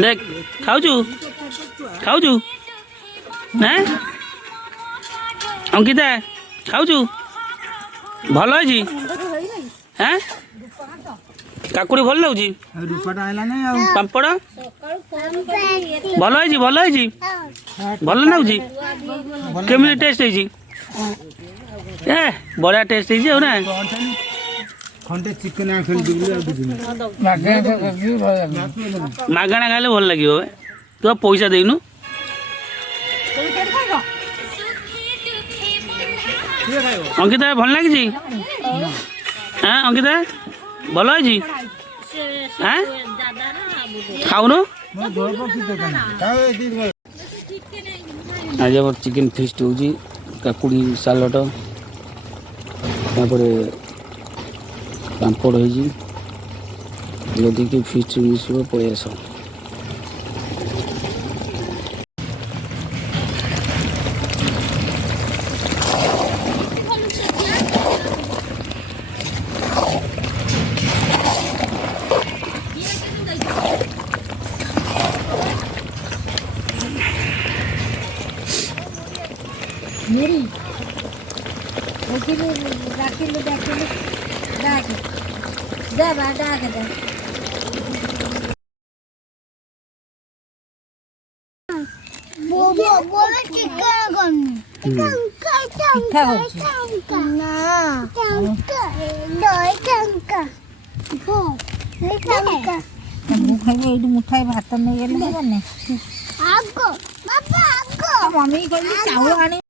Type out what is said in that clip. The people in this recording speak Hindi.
देख खाऊचु खाऊचु हैं अंकिता खाऊचु भल है हैं काकुड़ी भल लगुच पापड़ भल है भल लगुच केमी टेस्ट है बढ़िया टेस्ट है ना खंडे चिकन मागणा खाइले भल लगे तू पैसा देनु अंकिता भल लगी हाँ अंकिता भल है खाऊन आज आम चिकेन फिस्ट हो काकुड़ी सालड पापड़ होदी कि फिस्ट मिस पलि आस मेरी डाकिलो डाक दे बा डाक दे बोलो चिकन मुठाई भात नहीं गले मम्मी चाउल आनी